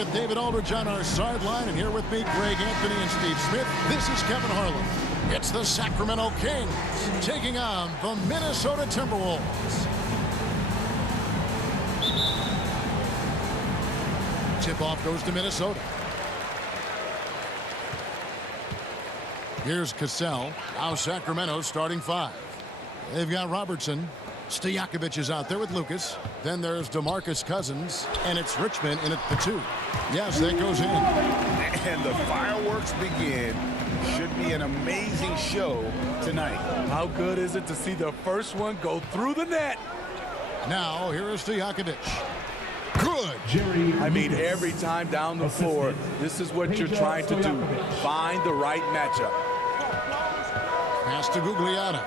With David Aldridge on our sideline, and here with me, Greg Anthony and Steve Smith, this is Kevin Harlan. It's the Sacramento Kings taking on the Minnesota Timberwolves. Tip-off goes to Minnesota. Here's Cassell. Now Sacramento starting five. They've got Robertson. Stojakovic is out there with Lucas. Then there's DeMarcus Cousins. And it's Richmond in at the two. Yes, that goes in. And the fireworks begin. Should be an amazing show tonight. How good is it to see the first one go through the net? Now, here is Stojakovic. Good. I mean, every time down the floor, this is what you're trying to do. Find the right matchup. Pass to Gugliotta.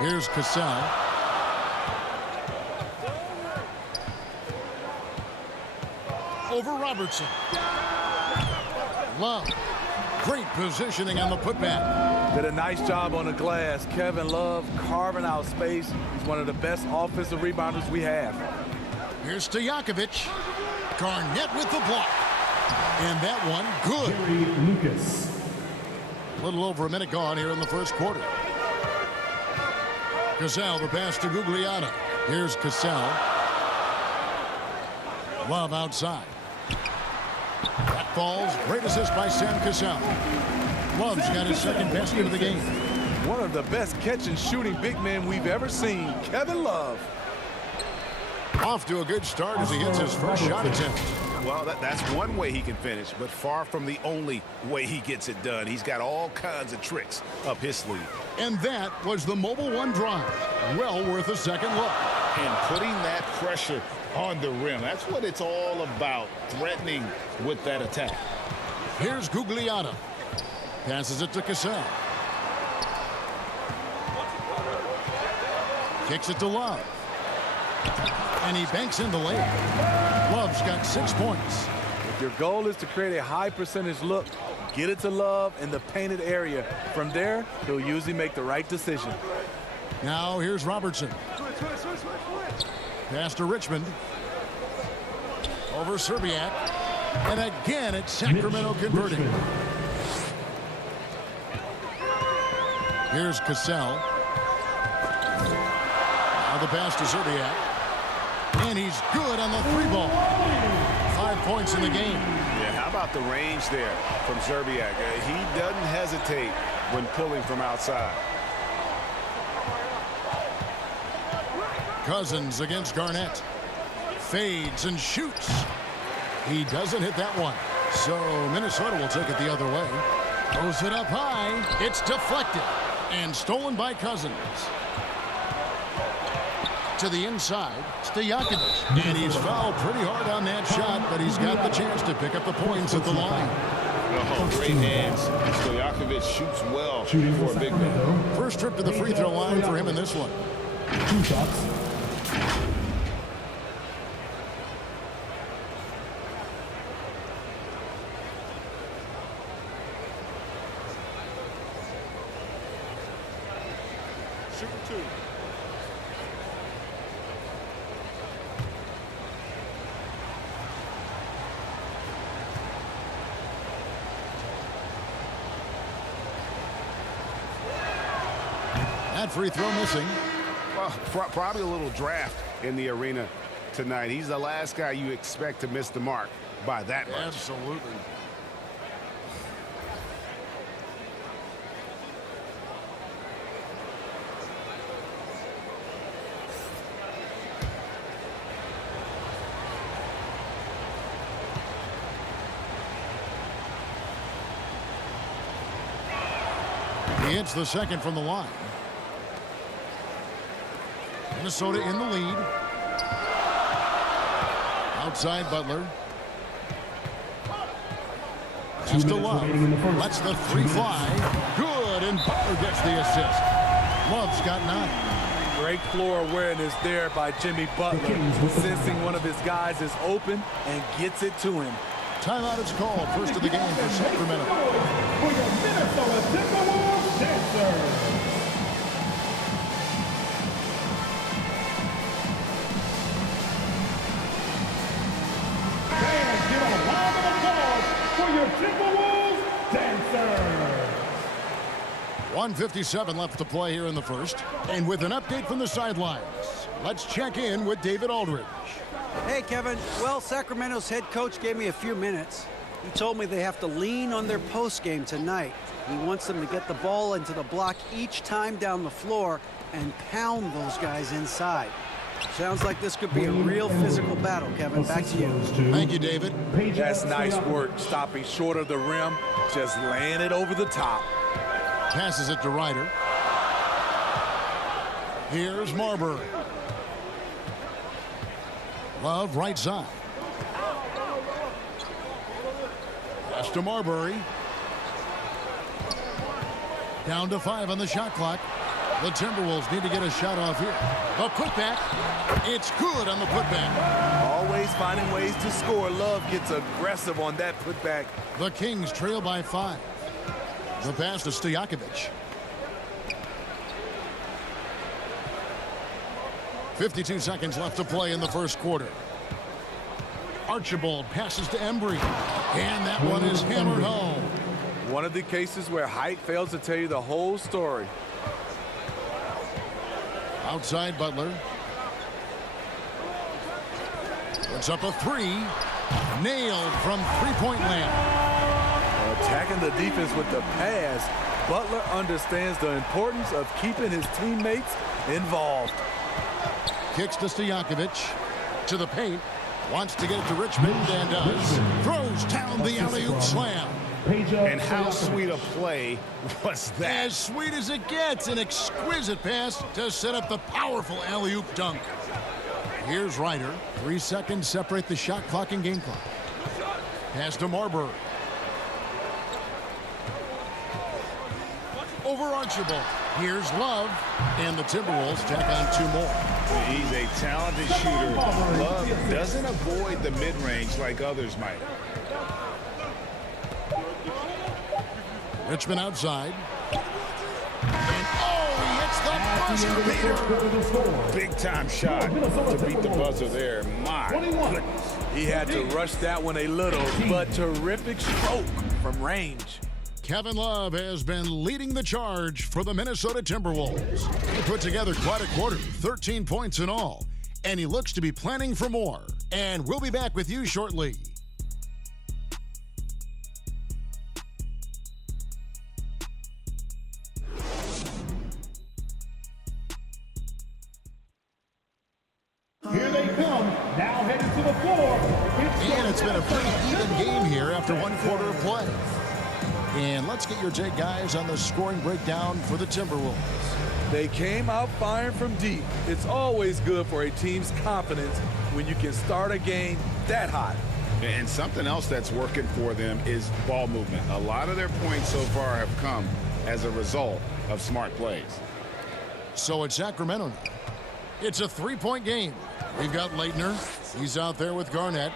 Here's Cassell. Over Robertson. Love. Great positioning on the putback. Did a nice job on the glass. Kevin Love carving out space. He's one of the best offensive rebounders we have. Here's Stojakovic. Garnett with the block. And that one, good. Lucas. A little over a minute gone here in the first quarter. Cassell, the pass to Gugliotta. Here's Cassell. Love outside. That falls. Great assist by Sam Cassell. Love's got his second basket of the game. One of the best catch and shooting big men we've ever seen, Kevin Love. Off to a good start as he hits his first shot attempt. Well, that's one way he can finish, but far from the only way he gets it done. He's got all kinds of tricks up his sleeve. And that was the Mobile One drive. Well worth a second look. And putting that pressure on the rim. That's what it's all about, threatening with that attack. Here's Gugliotta. Passes it to Cassell. Kicks it to Love. And he banks in the layup. Love's got 6 points. If your goal is to create a high percentage look, get it to Love in the painted area. From there, he'll usually make the right decision. Now here's Robertson. Pass to Richmond. Over Serbiak. And again, it's Sacramento converting. Here's Cassell. Now the pass to Serbiak. And he's good on the three ball. 5 points in the game. Yeah, how about the range there from Serbiak? He doesn't hesitate when pulling from outside. Cousins against Garnett. Fades and shoots. He doesn't hit that one. So Minnesota will take it the other way. Throws it up high. It's deflected. And stolen by Cousins. To the inside, Stojakovic. And he's fouled pretty hard on that shot, but he's got the chance to pick up the points at the line. Oh, great hands. Stojakovic shoots well for a big man. First trip to the free throw line for him in this one. 2 shots. Shooting 2. That free throw missing. Well, probably a little draft in the arena tonight. He's the last guy you expect to miss the mark by that much. Absolutely. He hits the second from the line. Minnesota in the lead. Outside Butler. Just a Love. Lets the three fly. Good, and Butler gets the assist. Love's got 9. Great floor awareness there by Jimmy Butler, sensing one of his guys is open and gets it to him. Timeout is called. First of the game for Sacramento. For your Minnesota Timberwolves dancers. Fans, give a round of for your Timberwolves dancers. 1:57 left to play here in the first. And with an update from the sidelines, let's check in with David Aldridge. Hey, Kevin. Well, Sacramento's head coach gave me a few minutes. He told me they have to lean on their post game tonight. He wants them to get the ball into the block each time down the floor and pound those guys inside. Sounds like this could be a real physical battle, Kevin. Back to you. Thank you, David. That's nice work, stopping short of the rim, just laying it over the top. Passes it to Ryder. Here's Marbury. Love right side. Pass to Marbury. Down to 5 on the shot clock. The Timberwolves need to get a shot off here. The putback. It's good on the putback. Always finding ways to score. Love gets aggressive on that putback. The Kings trail by 5. The pass to Stojakovic. 52 seconds left to play in the first quarter. Archibald passes to Embry. And that one is hammered home. One of the cases where height fails to tell you the whole story. Outside Butler. Puts up a 3. Nailed from three-point land. Attacking the defense with the pass, Butler understands the importance of keeping his teammates involved. Kicks to Stojakovic. To the paint. Wants to get it to Richmond and does. Throws down the alley-oop slam. And how sweet a play was that? As sweet as it gets. An exquisite pass to set up the powerful alley-oop dunk. Here's Ryder. 3 seconds separate the shot clock and game clock. Pass to Marbury. Over Archibald. Here's Love. And the Timberwolves tack on 2 more. He's a talented shooter. Love doesn't avoid the mid-range like others might. Richmond outside. And oh, he hits the buzzer beater. Big time shot to beat the buzzer there. My goodness. He had to rush that one a little, but terrific stroke from range. Kevin Love has been leading the charge for the Minnesota Timberwolves. He put together quite a quarter, 13 points in all, and he looks to be planning for more. And we'll be back with you shortly. Here they come, now headed to the floor. And it's been a pretty even game here after 1 quarter of play. And let's get your take, guys, on the scoring breakdown for the Timberwolves. They came out firing from deep. It's always good for a team's confidence when you can start a game that hot. And something else that's working for them is ball movement. A lot of their points so far have come as a result of smart plays. So it's Sacramento now. It's a 3-point game. We've got Leitner. He's out there with Garnett.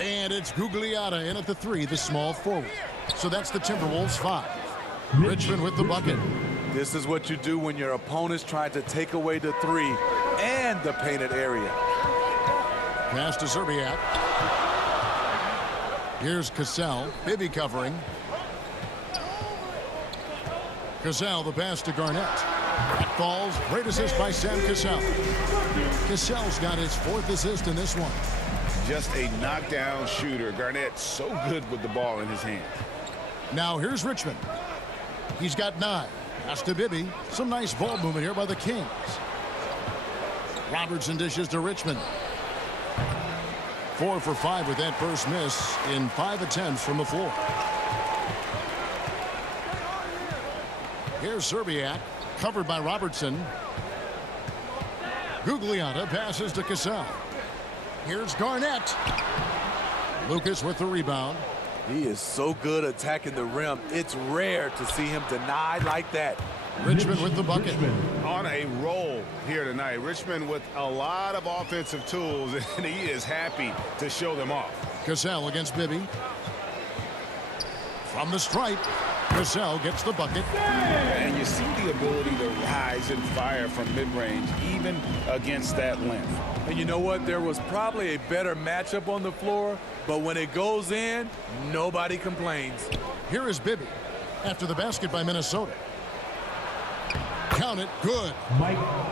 And it's Gugliotta in at the 3, the small forward. So that's the Timberwolves 5. Richmond with the bucket. This is what you do when your opponents try to take away the 3 and the painted area. Pass to Zerbiak. Here's Cassell. Bibby covering. Cassell, the pass to Garnett. That falls. Great assist by Sam Cassell. Cassell's got his 4th assist in this one. Just a knockdown shooter. Garnett so good with the ball in his hands. Now here's Richmond. He's got 9. Pass to Bibby. Some nice ball movement here by the Kings. Robertson dishes to Richmond. 4 for 5 with that first miss in 5 attempts from the floor. Here's Zerbiak, covered by Robertson. Gugliotta passes to Cassell. Here's Garnett. Lucas with the rebound. He is so good attacking the rim. It's rare to see him denied like that. Richmond with the bucket. On a roll here tonight. Richmond with a lot of offensive tools, and he is happy to show them off. Cassell against Bibby. From the stripe. Cassell gets the bucket. And you see the ability to rise and fire from mid-range, even against that length. And you know what? There was probably a better matchup on the floor, but when it goes in, nobody complains. Here is Bibby after the basket by Minnesota. Count it, good.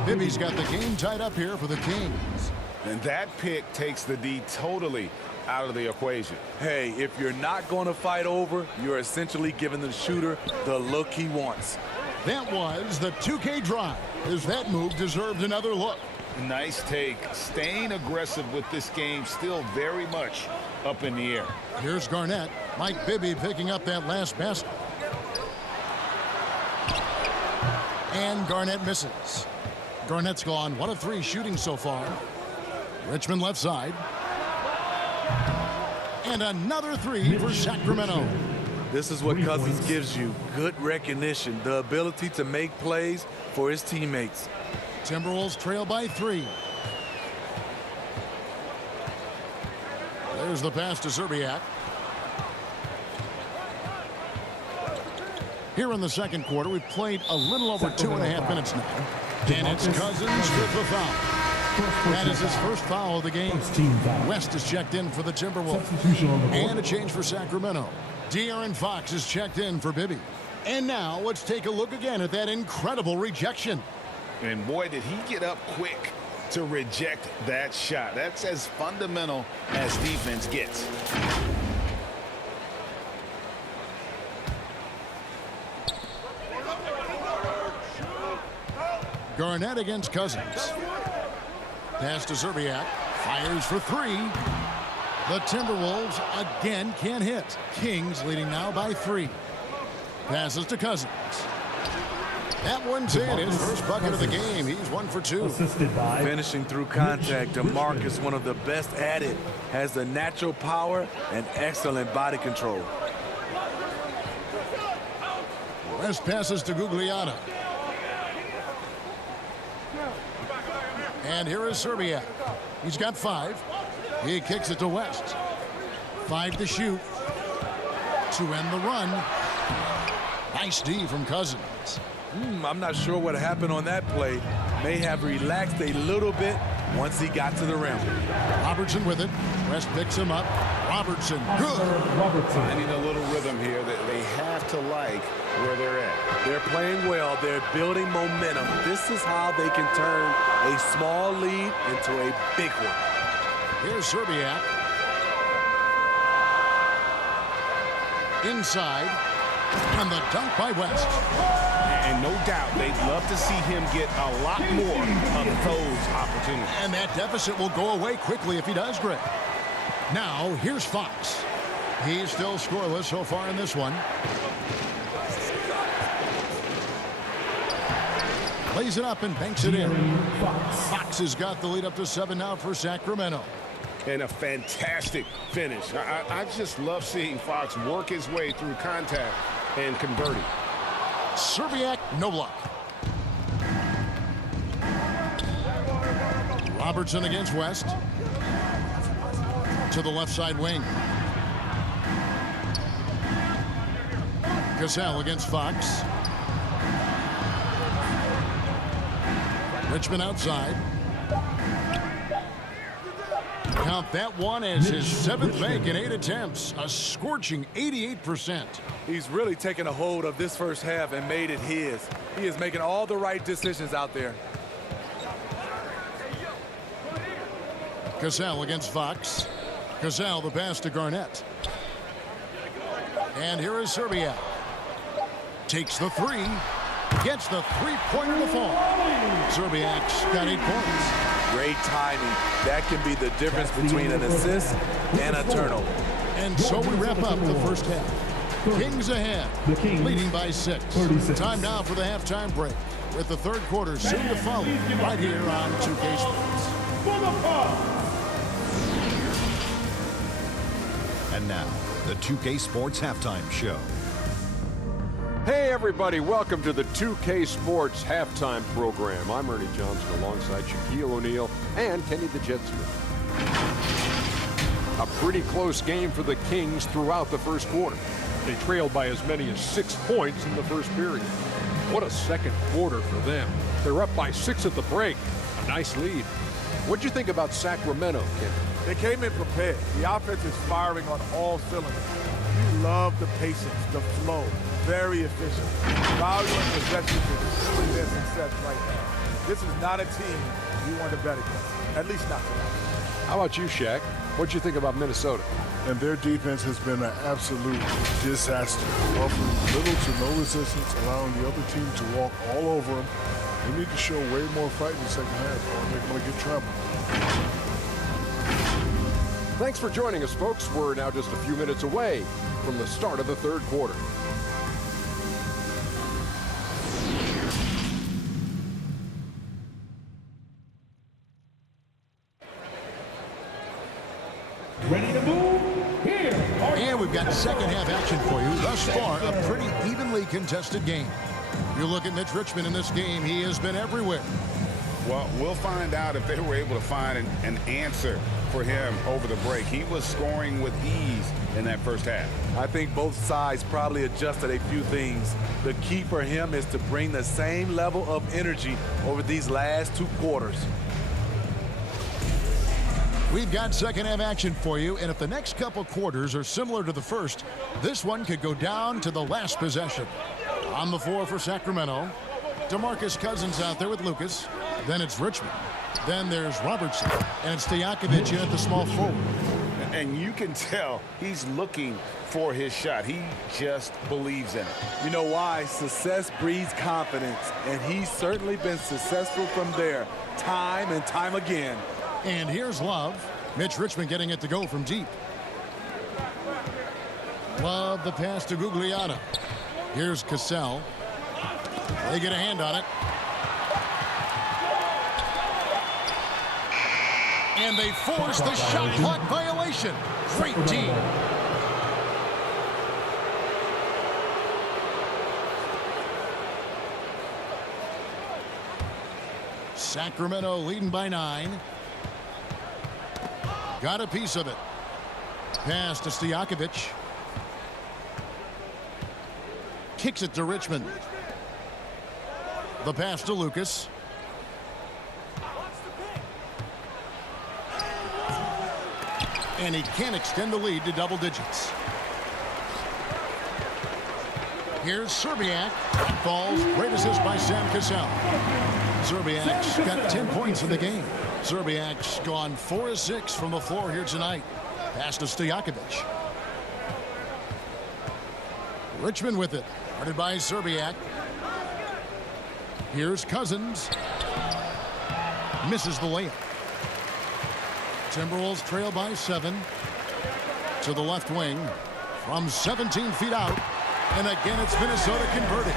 Bibby's got the game tied up here for the Kings. And that pick takes the D totally out of the equation. Hey, if you're not going to fight over, you're essentially giving the shooter the look he wants. That was the 2K drive, as that move deserved another look. Nice take. Staying aggressive with this game, still very much up in the air. Here's Garnett. Mike Bibby picking up that last basket. And Garnett misses. Garnett's gone 1 of 3 shooting so far. Richmond left side. And another 3 for Sacramento. This is what Cousins gives you. Good recognition, the ability to make plays for his teammates. Timberwolves trail by 3. There's the pass to Zerbiak. Here in the second quarter, we've played a little over 2.5 minutes now. And it's Cousins with the foul. That is his first foul of the game. West is checked in for the Timberwolves. And a change for Sacramento. De'Aaron Fox is checked in for Bibby. And now let's take a look again at that incredible rejection. And boy, did he get up quick to reject that shot. That's as fundamental as defense gets. Garnett against Cousins. Pass to Zerbiak. Fires for 3. The Timberwolves again can't hit. Kings leading now by 3. Passes to Cousins. That one's in. His first bucket of the game. He's 1 for 2. Finishing through contact, DeMarcus, one of the best at it, has the natural power and excellent body control. West passes to Gugliotta. And here is Zerbiak. He's got 5. He kicks it to West. 5 to shoot. To end the run. Nice D from Cousins. I'm not sure what happened on that play. May have relaxed a little bit once he got to the rim. Robertson with it. West picks him up. Robertson, good. Finding a little rhythm here that they have to like where they're at. They're playing well. They're building momentum. This is how they can turn a small lead into a big one. Here's Zerbiak. Inside. And the dunk by West. And no doubt they'd love to see him get a lot more of those opportunities. And that deficit will go away quickly if he does, Greg. Now, here's Fox. He's still scoreless so far in this one. Lays it up and banks it in. Fox has got the lead up to 7 now for Sacramento. And a fantastic finish. I just love seeing Fox work his way through contact and converting. Zerbiak, no luck. Robertson against West. To the left side wing. Cassell against Fox. Richmond outside. Count that one as his 7th make in 8 attempts. A scorching 88%. He's really taken a hold of this first half and made it his. He is making all the right decisions out there. Cassell against Fox. Cassell the pass to Garnett. And here is Zerbiak. Takes the 3. Gets the 3-pointer to fall. Zerbiak's got 8 points. Great timing. That can be the difference between an assist and a turnover. And so we wrap up the first half. Kings ahead, leading by 6. Time now for the halftime break, with the third quarter soon to follow right here on 2K Sports. And now, the 2K Sports Halftime Show. Hey everybody, welcome to the 2K Sports Halftime Program. I'm Ernie Johnson alongside Shaquille O'Neal and Kenny the Jet Smith. A pretty close game for the Kings throughout the first quarter. They trailed by as many as 6 points in the first period. What a second quarter for them. They're up by 6 at the break. A nice lead. What'd you think about Sacramento, Ken? They came in prepared. The offense is firing on all cylinders. You love the patience, the flow. Very efficient. Volume and possession is really their success right now. This is not a team you want to bet against, at least not tonight. How about you, Shaq? What'd you think about Minnesota? And their defense has been an absolute disaster, offering little to no resistance, allowing the other team to walk all over them. They need to show way more fight in the second half, or they're going to get trampled. Thanks for joining us, folks. We're now just a few minutes away from the start of the third quarter. Ready to move? Here. And we've got second half action for you. Thus far, a pretty evenly contested game. You look at Mitch Richmond in this game, he has been everywhere. Well, we'll find out if they were able to find an answer for him over the break. He was scoring with ease in that first half. I think both sides probably adjusted a few things. The key for him is to bring the same level of energy over these last 2 quarters. We've got second half action for you, and if the next couple quarters are similar to the first, this one could go down to the last possession. On the floor for Sacramento, DeMarcus Cousins out there with Lucas. Then it's Richmond. Then there's Robertson, and it's Stojakovic in at the small forward. And you can tell he's looking for his shot. He just believes in it. You know why? Success breeds confidence, and he's certainly been successful from there time and time again. And here's Love. Mitch Richmond getting it to go from deep. Love the pass to Guglielmo. Here's Cassell. They get a hand on it. And they force the shot clock violation. Great team. Sacramento leading by 9. Got a piece of it. Pass to Stojakovic. Kicks it to Richmond. The pass to Lucas. And he can't extend the lead to double digits. Here's Serbiak. Falls. Great assist by Sam Cassell. Serbiak's got 10 points in the game. Serbiak's gone 4 of 6 from the floor here tonight. Pass to Stojakovic. Richmond with it. Guarded by Serbiak. Here's Cousins. Misses the layup. Timberwolves trail by 7. To the left wing. From 17 feet out. And again, it's Minnesota converting.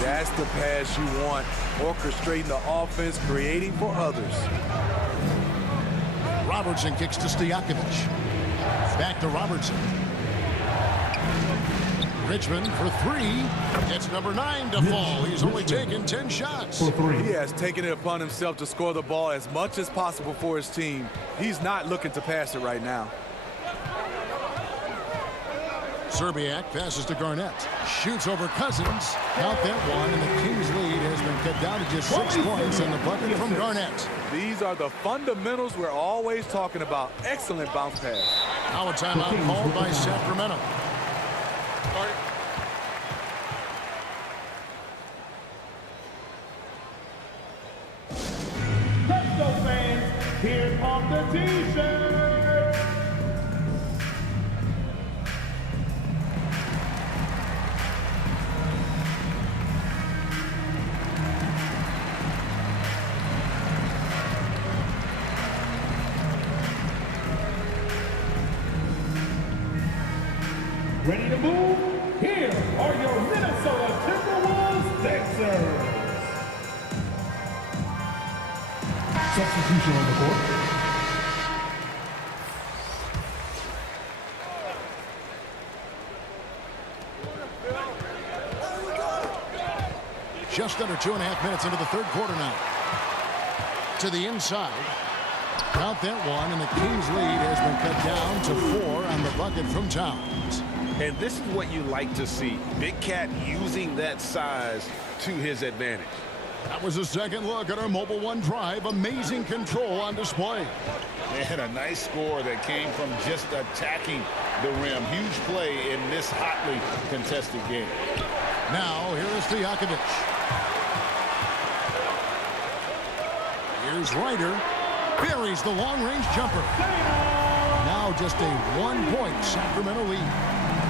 That's the pass you want. Orchestrating the offense, creating for others. Robertson kicks to Stojakovic. Back to Robertson. Richmond for 3. It's number 9 to fall. He's only taken 10 shots. He has taken it upon himself to score the ball as much as possible for his team. He's not looking to pass it right now. Serbiak passes to Garnett. Shoots over Cousins. Count that one, and the Kings' lead has been cut down to just 6 points in the bucket from Garnett. These are the fundamentals we're always talking about. Excellent bounce pass. Now a timeout called by Sacramento. Let's go, fans. Here's off the T-shirt. Ready to move? Here are your Minnesota Timberwolves dancers. Substitution on the court. Just under 2.5 minutes into the third quarter now. To the inside. Count that one, and the Kings' lead has been cut down to 4 on the bucket from Towns. And this is what you like to see. Big Cat using that size to his advantage. That was a second look at our Mobile One drive. Amazing control on display. And a nice score that came from just attacking the rim. Huge play in this hotly contested game. Now, here is Stojakovic. Here's Ryder. Buries the long-range jumper. Now just a 1-point Sacramento lead.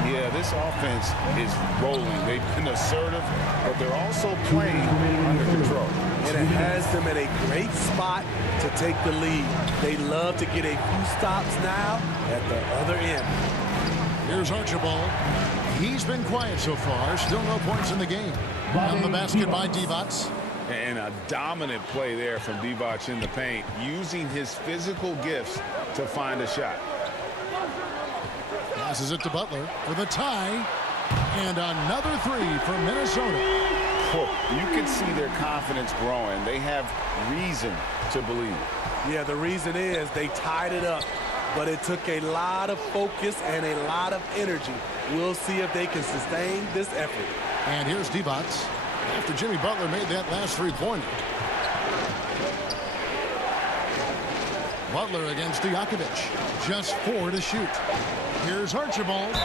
Yeah, this offense is rolling. They've been assertive, but they're also playing under control. And it has them in a great spot to take the lead. They love to get a few stops now at the other end. Here's Archibald. He's been quiet so far. Still no points in the game. On the basket by Divac. And a dominant play there from Divac in the paint, using his physical gifts to find a shot. Passes it to Butler for the tie. And another three for Minnesota. You can see their confidence growing. They have reason to believe. Yeah, the reason is they tied it up. But it took a lot of focus and a lot of energy. We'll see if they can sustain this effort. And here's Divac after Jimmy Butler made that last three-pointer. Butler against Stojakovic. Just 4 to shoot. Here's Archibald.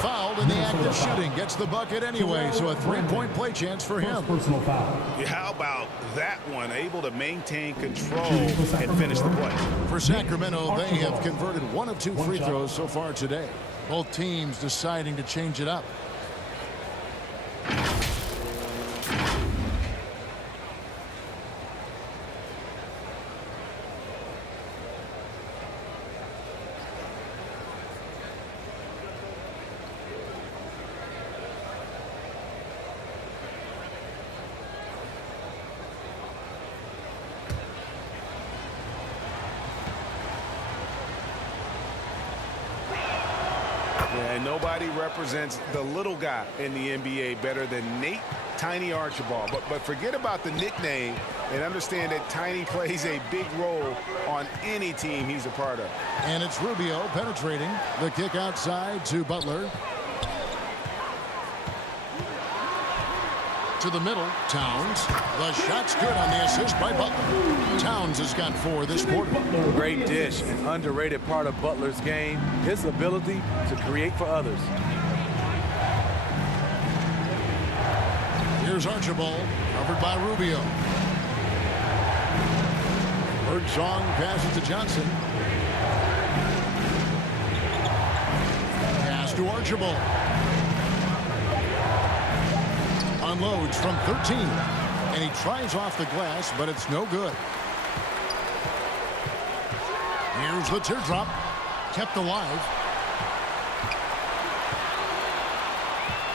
Fouled in the act of shooting. Gets the bucket anyway, so a 3-point play chance for him. Personal foul. Yeah, how about that one? Able to maintain control and finish the play. For Sacramento, they have converted 1 of 2 free throws so far today. Both teams deciding to change it up. And nobody represents the little guy in the NBA better than Nate Tiny Archibald. But forget about the nickname and understand that Tiny plays a big role on any team he's a part of. And it's Rubio penetrating. The kick outside to Butler. To the middle, Towns. The shot's good on the assist by Butler. Towns has got 4 this quarter. Great dish, an underrated part of Butler's game, his ability to create for others. Here's Archibald, covered by Rubio. Birdsong passes to Johnson. Pass to Archibald. Unloads from 13. And he tries off the glass, but it's no good. Here's the teardrop. Kept alive.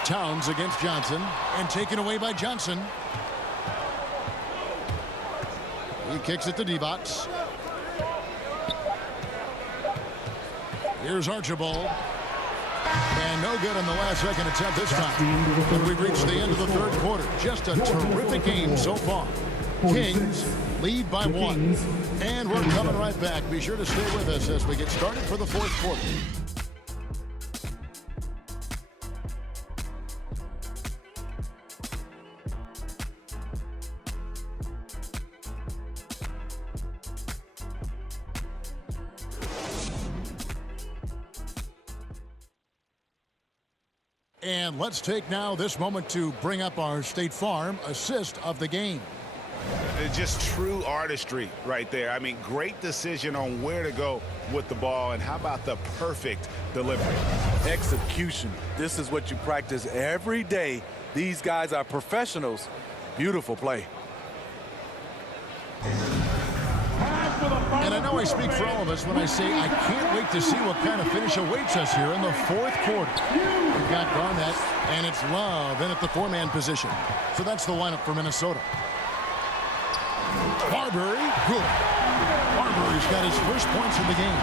Towns against Johnson. And taken away by Johnson. He kicks it to Divac. Here's Archibald. And no good on the last second attempt this time. And we've reached the end of the third quarter. Just a terrific game so far. Kings lead by 1. And we're coming right back. Be sure to stay with us as we get started for the fourth quarter. And let's take now this moment to bring up our State Farm assist of the game. Just true artistry right there. I mean, great decision on where to go with the ball, and how about the perfect delivery? Execution. This is what you practice every day. These guys are professionals. Beautiful play. And I know I speak for all of us when I say I can't wait to see what kind of finish awaits us here in the fourth quarter. We've got Garnett, and it's Love in at the 4-man position. So that's the lineup for Minnesota. Marbury, good. Marbury's got his first points in the game.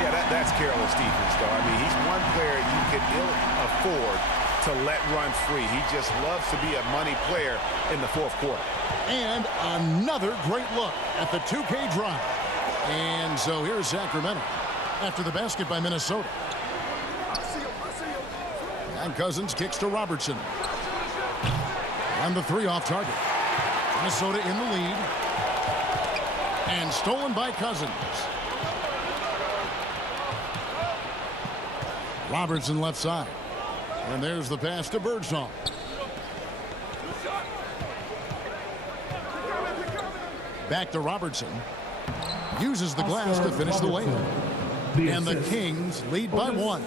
Yeah, that's careless defense, though. I mean, he's one player you can ill afford to let run free. He just loves to be a money player in the fourth quarter. And another great look at the 2K drive. And so here's Sacramento after the basket by Minnesota. And Cousins kicks to Robertson. And the three off target. Minnesota in the lead. And stolen by Cousins. Robertson left side. And there's the pass to Birdsong. Back to Robertson. Uses the glass to finish the layup. And the Kings lead by 1.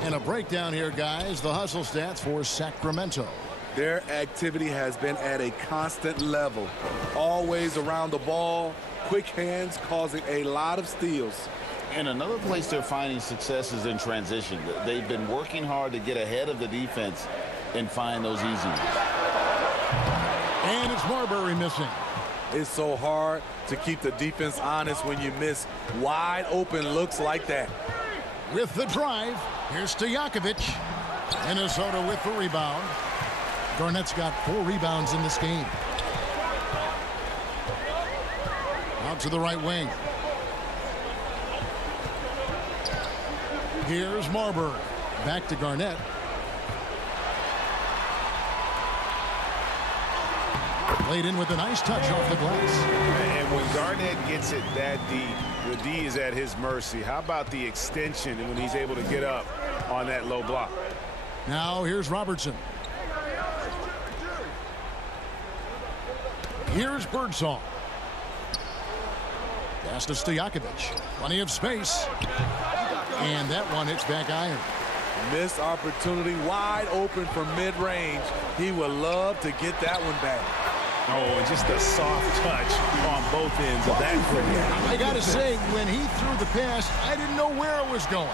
And a breakdown here, guys. The hustle stats for Sacramento. Their activity has been at a constant level. Always around the ball. Quick hands causing a lot of steals. And another place they're finding success is in transition. They've been working hard to get ahead of the defense and find those easy ones. And it's Marbury missing. It's so hard to keep the defense honest when you miss wide open looks like that. With the drive, here's Stojakovic. Minnesota with the rebound. Garnett's got 4 rebounds in this game. Out to the right wing. Here's Marbury. Back to Garnett. Laid in with a nice touch off the glass. And when Garnett gets it that deep, the D is at his mercy. How about the extension when he's able to get up on that low block? Now here's Robertson. Here's Birdsong. Pass to Stojakovic. Plenty of space. And that one hits back iron. Missed opportunity, wide open from mid-range. He would love to get that one back. Oh, and just a soft touch on both ends of that free. I got to say, when he threw the pass, I didn't know where it was going.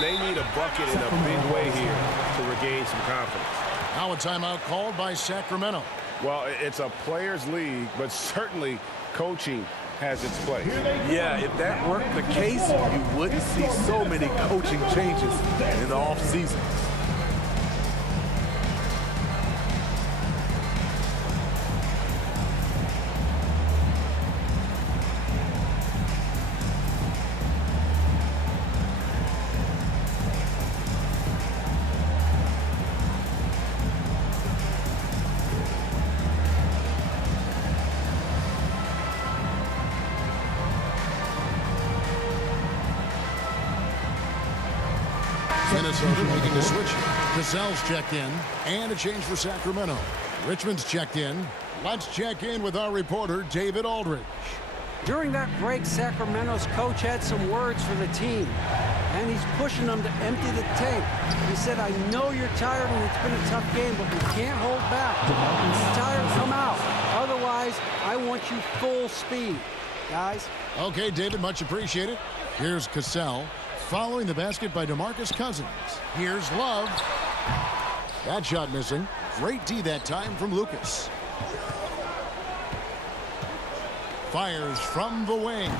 They need a bucket in a big way here to regain some confidence. Now a timeout called by Sacramento. Well, it's a players' league, but certainly coaching has its place. Yeah, if that weren't the case, you wouldn't see so many coaching changes in the offseason. Minnesota making a switch. Cassell's checked in, and a change for Sacramento. Richmond's checked in. Let's check in with our reporter, David Aldridge. During that break, Sacramento's coach had some words for the team, and he's pushing them to empty the tank. He said, I know you're tired and it's been a tough game, but we can't hold back. If you're tired, come out. Otherwise, I want you full speed, guys. Okay, David, much appreciated. Here's Cassell. Following the basket by DeMarcus Cousins. Here's Love. That shot missing. Great D that time from Lucas. Fires from the wing.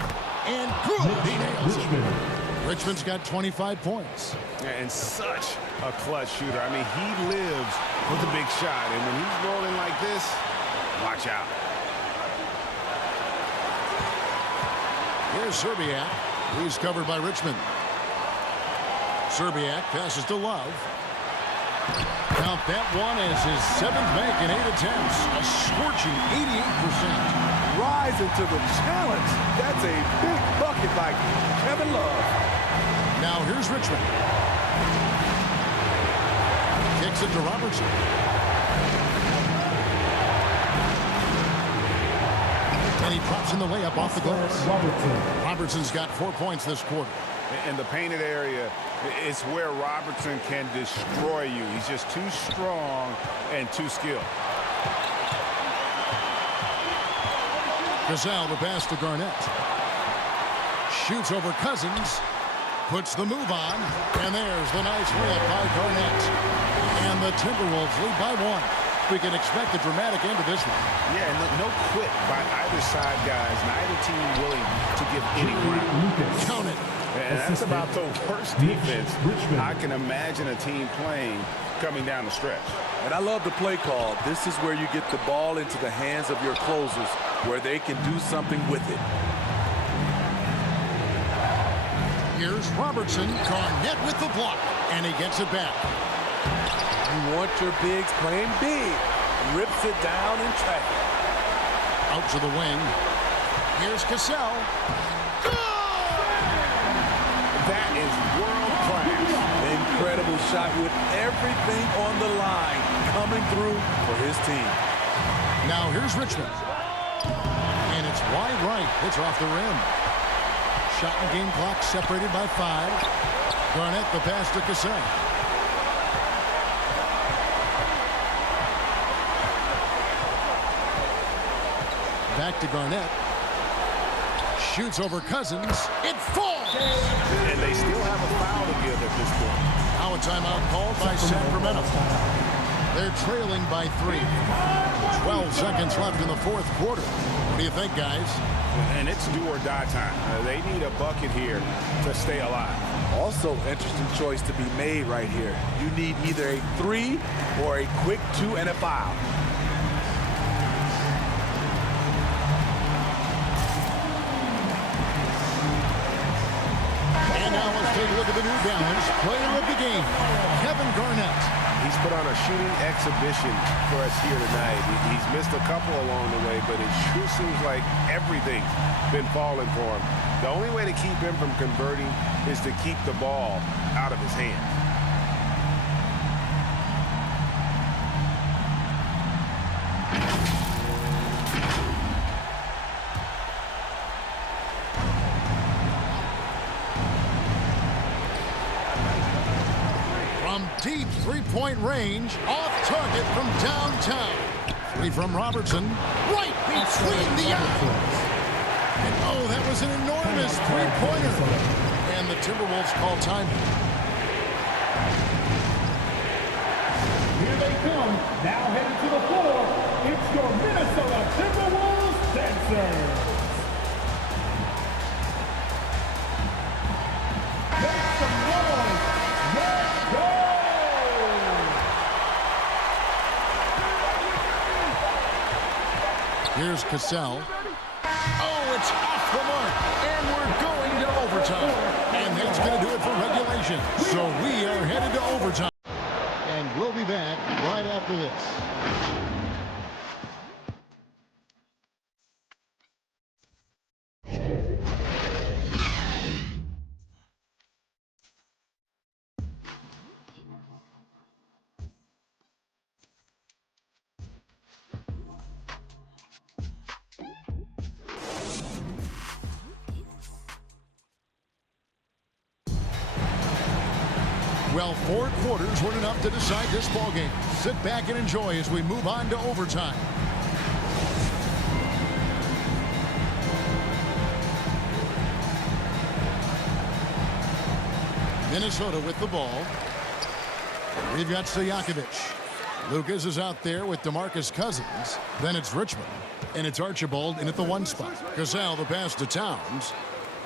And good. He nails it. Richmond's got 25 points. And such a clutch shooter. I mean, he lives with a big shot. And when he's rolling like this, watch out. Here's Serbiak. He's covered by Richmond. Serbiak passes to Love. Count that one as his 7th make in 8 attempts. A scorching 88%. Rising to the challenge. That's a big bucket by Kevin Love. Now here's Richmond. Kicks it to Robertson. And he drops in the layup off the glass. Robertson's got 4 points this quarter. In the painted area, it's where Robertson can destroy you. He's just too strong and too skilled. Cassell, the pass to Garnett. Shoots over Cousins. Puts the move on. And there's the nice layup by Garnett. And the Timberwolves lead by 1. We can expect a dramatic end to this one. Yeah, and no quit by either side, guys. Neither team willing to give any ground. Count it. And that's about the worst defense I can imagine a team playing coming down the stretch. And I love the play call. This is where you get the ball into the hands of your closers, where they can do something with it. Here's Robertson. Garnett with the block. And he gets it back. You want your bigs playing big. Rips it down in traffic. Out to the wing. Here's Cassell. That is world class. Incredible shot with everything on the line coming through for his team. Now here's Richmond. And it's wide right. It's off the rim. Shot and game clock separated by 5. Garnett the pass to Cassell. Back to Garnett. Shoots over Cousins. It falls! And they still have a foul to give at this point. Now a timeout called by Sacramento. They're trailing by 3. 12 seconds left in the fourth quarter. What do you think, guys? And it's do or die time. They need a bucket here to stay alive. Also, interesting choice to be made right here. You need either a 3 or a quick 2 and a foul. And now let's take a look at the New Balance player of the game, Kevin Garnett. He's put on a shooting exhibition for us here tonight. He's missed a couple along the way, but it sure seems like everything's been falling for him. The only way to keep him from converting is to keep the ball out of his hand. Deep three-point range, off target from downtown. 3 from Robertson, right between the eyes. And oh, that was an enormous three-pointer. And the Timberwolves call time. Here they come. Now headed to the floor. It's your Minnesota Timberwolves dancers. Make some noise. Let's go. Here's Cassell. Oh, it's off the mark. And we're going to overtime. And that's going to do it for regulation. So we are headed to overtime. And we'll be back right after this. Well, 4 quarters weren't enough to decide this ballgame. Sit back and enjoy as we move on to overtime. Minnesota with the ball. We've got Stojakovic. Lucas is out there with DeMarcus Cousins. Then it's Richmond. And it's Archibald in at the 1 spot. Cassell the pass to Towns.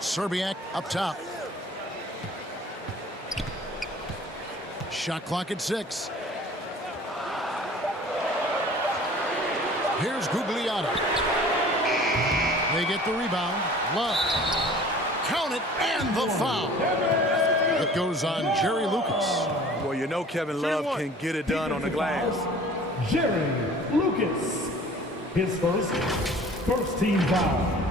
Serbiak up top. Shot clock at 6. Here's Gugliotta. They get the rebound. Love. Count it and the foul. It goes on Jerry Lucas. Well, you know Kevin Love can get it done on the glass. Jerry Lucas. His first team foul.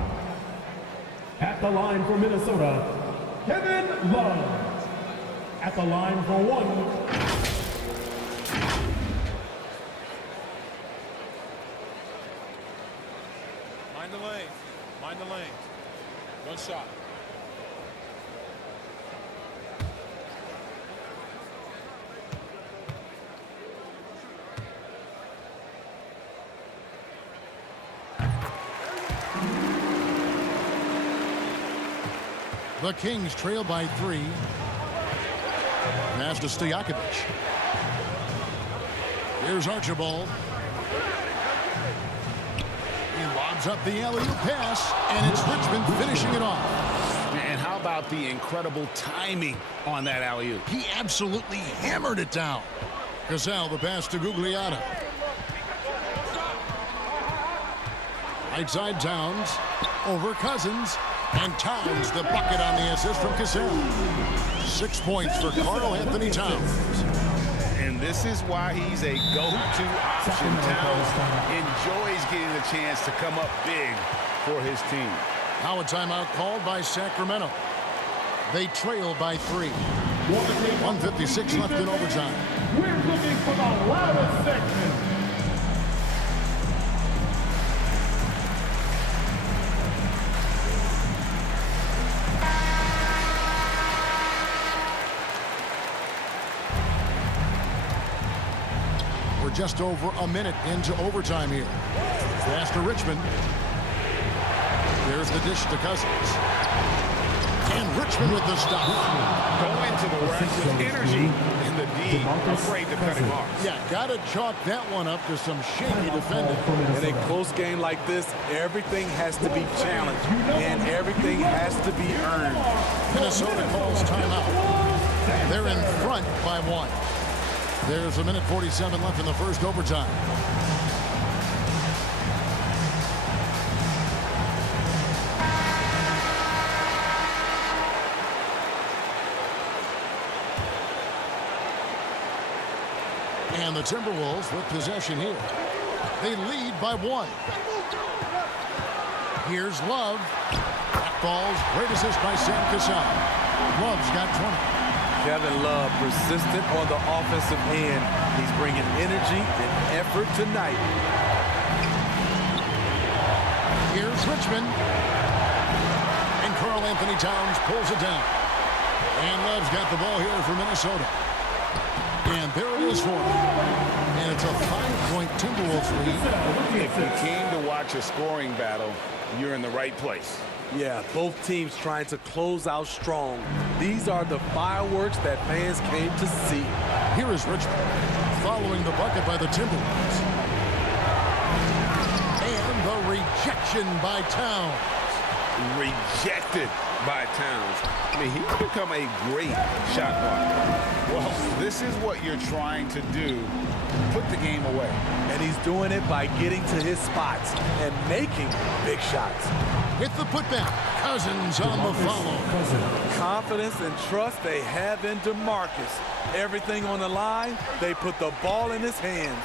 At the line for Minnesota, Kevin Love. At the line for 1. Mind the lanes. Mind the lanes. 1 shot. The Kings trail by 3. Pass to Stojakovic. Here's Archibald. He lobs up the alley-oop pass, and it's Richmond finishing it off. And how about the incredible timing on that alley-oop? He absolutely hammered it down. Cassell the pass to Gugliotta. Right side Towns. Over Cousins. And Towns the bucket on the assist from Cassell. 6 points for Karl Anthony Towns. And this is why he's a go-to option. Towns enjoys getting the chance to come up big for his team. Now a timeout called by Sacramento. They trail by 3. 1:56 left in overtime. We're looking for the loudest segment. We're just over a minute into overtime here. Pass to Richmond. There's the dish to Cousins. And Richmond with the stop. Go into the rack with energy, and the D afraid to cut him off. Yeah, got to chalk that one up to some shaky defending. In a close game like this, everything has to be challenged, and everything has to be earned. Minnesota calls timeout. They're in front by 1. There's a minute 47 left in the first overtime. And the Timberwolves with possession here. They lead by 1. Here's Love. That falls. Great assist by Sam Cassell. Love's got 20. Kevin Love persistent on the offensive end. He's bringing energy and effort tonight. Here's Richmond. And Karl Anthony Towns pulls it down. And Love's got the ball here for Minnesota. And there it is for him. And it's a 5-point Timberwolves lead. If you came to watch a scoring battle, you're in the right place. Yeah, both teams trying to close out strong. These are the fireworks that fans came to see. Here is Richmond following the bucket by the Timberwolves. And the rejection by Towns. Rejected by Towns. I mean, he's become a great shot blocker. Well, this is what you're trying to do. Put the game away. And he's doing it by getting to his spots and making big shots. With the putback, Cousins on the follow. Confidence and trust they have in DeMarcus. Everything on the line, they put the ball in his hands.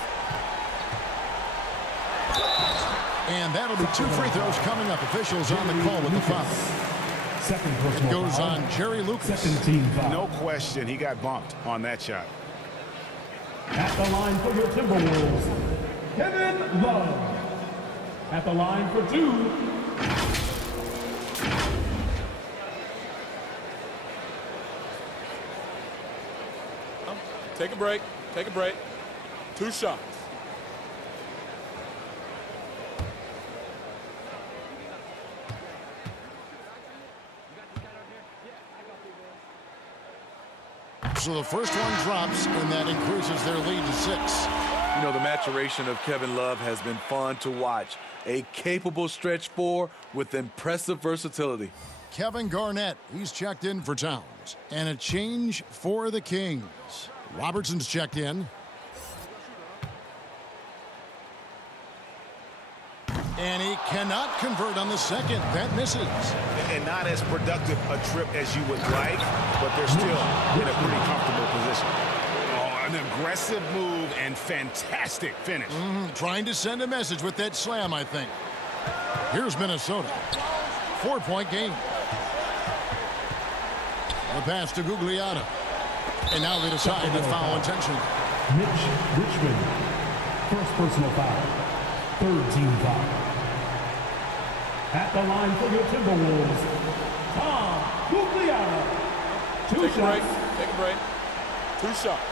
And that'll be 2 free throws coming up. Officials on the call with the foul. It goes on Jerry Lucas. No question, he got bumped on that shot. At the line for your Timberwolves, Kevin Love. At the line for 2. Take a break. Take a break. 2 shots. So the first one drops, and that increases their lead to 6. You know, the maturation of Kevin Love has been fun to watch. A capable stretch 4 with impressive versatility. Kevin Garnett, he's checked in for Towns. And a change for the Kings. Robertson's checked in. And he cannot convert on the second. That misses. And not as productive a trip as you would like, but they're still in a pretty comfortable position. Oh, an aggressive move and fantastic finish. Trying to send a message with that slam, I think. Here's Minnesota. 4-point game. The pass to Gugliotta. And now they decide to foul intentionally. Mitch Richmond. First personal foul. 3rd team foul. At the line for your Timberwolves, Tom Gugliotta. 2 shots. Take a break. 2 shots.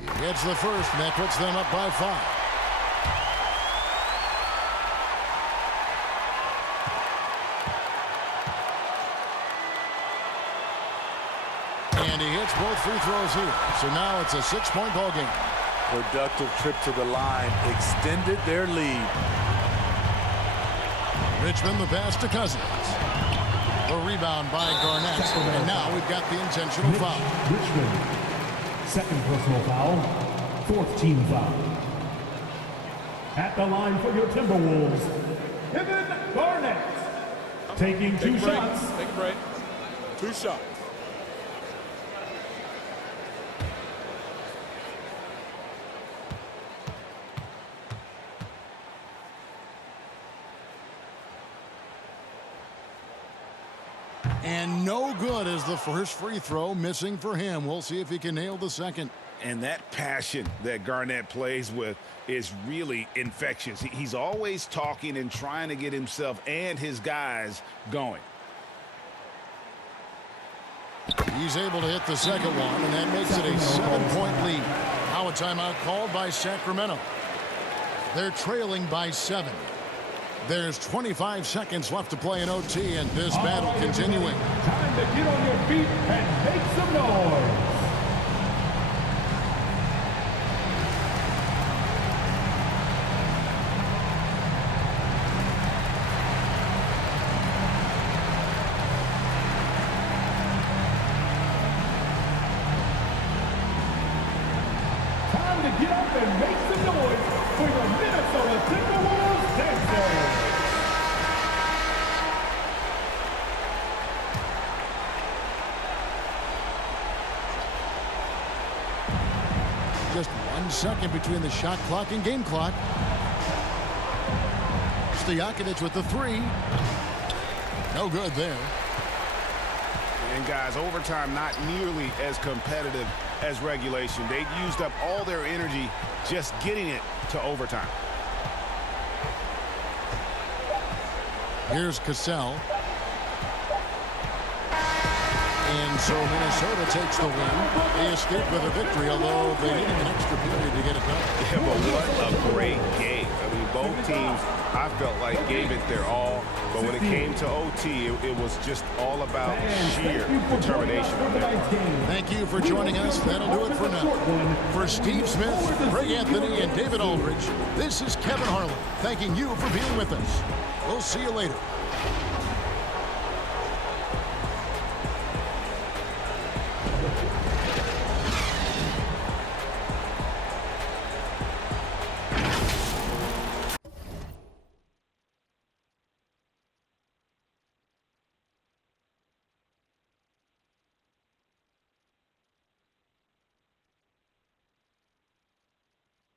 He hits the first, and that puts them up by 5. And he hits both free throws here. So now it's a 6-point ball game. Productive trip to the line extended their lead. Richmond the pass to Cousins. The rebound by Garnett. And now we've got the intentional foul. Richmond. Second personal foul. Fourth team foul. At the line for your Timberwolves, Kevin Garnett. Taking two shots. Take a break. 2 shots. And no good as the first free throw missing for him. We'll see if he can nail the second. And that passion that Garnett plays with is really infectious. He's always talking and trying to get himself and his guys going. He's able to hit the second one, and that makes it a 7-point lead. Now a timeout called by Sacramento. They're trailing by 7. There's 25 seconds left to play in OT, and this battle continuing. Time to get on your feet and make some noise. Time to get up and make some noise for your Minnesota Timberwolves dancers. Just 1 second between the shot clock and game clock. Stojakovic with the 3. No good there. And guys, overtime not nearly as competitive as regulation. They used up all their energy just getting it to overtime. Here's Cassell. And so Minnesota takes the win. They escape with a victory, although they needed an extra period to get it done. Yeah, but what a great game. I mean, both teams, I felt like, gave it their all. But when it came to OT, it was just all about sheer determination on their part. Thank you for joining us. That'll do it for now. For Steve Smith, Greg Anthony, and David Aldridge, this is Kevin Harlan thanking you for being with us. We'll see you later.